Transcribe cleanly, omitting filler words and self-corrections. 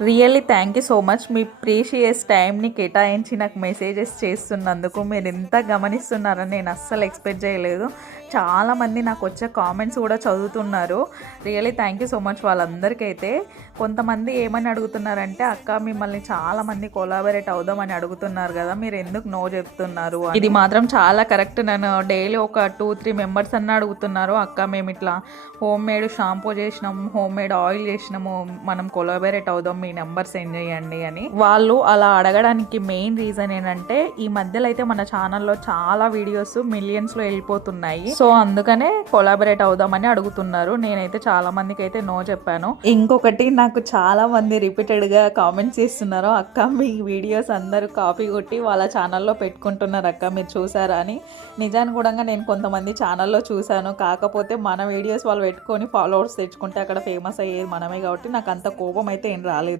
Really thank you so much. Me precious టైంని కేటాయించి నాకు మెసేజెస్ చేస్తున్నందుకు. మీరు ఎంత గమనిస్తున్నారని నేను అస్సలు ఎక్స్పెక్ట్ చేయలేదు. చాలామంది నాకు వచ్చే కామెంట్స్ కూడా చదువుతున్నారు. Really thank you so much వాళ్ళందరికైతే. కొంతమంది ఏమని అడుగుతున్నారంటే, అక్క మిమ్మల్ని చాలామంది కొలాబరేట్ అవుదామని అడుగుతున్నారు కదా, మీరు ఎందుకు నో చెప్తున్నారు? ఇది మాత్రం చాలా కరెక్ట్. నేను డైలీ ఒక 2-3 మెంబర్స్ అన్న అడుగుతున్నారు, అక్క మేము ఇట్లా హోమ్ మేడ్ షాంపూ చేసినాము, హోమ్ మేడ్ ఆయిల్ చేసినాము, మనం కొలాబరేట్ అవుదాం, మీ నెంబర్ సెండ్ చేయండి అని. వాళ్ళు అలా అడగడానికి మెయిన్ రీజన్ ఏంటంటే, ఈ మధ్యలో అయితే మన ఛానల్లో చాలా వీడియోస్ మిలియన్స్లో వెళ్ళిపోతున్నాయి. సో అందుకనే కొలాబరేట్ అవుదామని అడుగుతున్నారు. నేనైతే చాలా మందికి అయితే నో చెప్పాను. ఇంకొకటి, నాకు చాలా మంది రిపీటెడ్గా కామెంట్స్ చేస్తున్నారు, అక్క మీ వీడియోస్ అందరూ కాపీ కొట్టి వాళ్ళ ఛానల్లో పెట్టుకుంటున్నారు అక్క, మీరు చూసారా అని. నిజానికి కూడా నేను కొంతమంది ఛానల్లో చూశాను. కాకపోతే మన వీడియోస్ వాళ్ళు పెట్టుకొని ఫాలోవర్స్ తెచ్చుకుంటే అక్కడ ఫేమస్ అయ్యేది మనమే కాబట్టి నాకు అంత కోపం అయితే ఏం రాలేదు.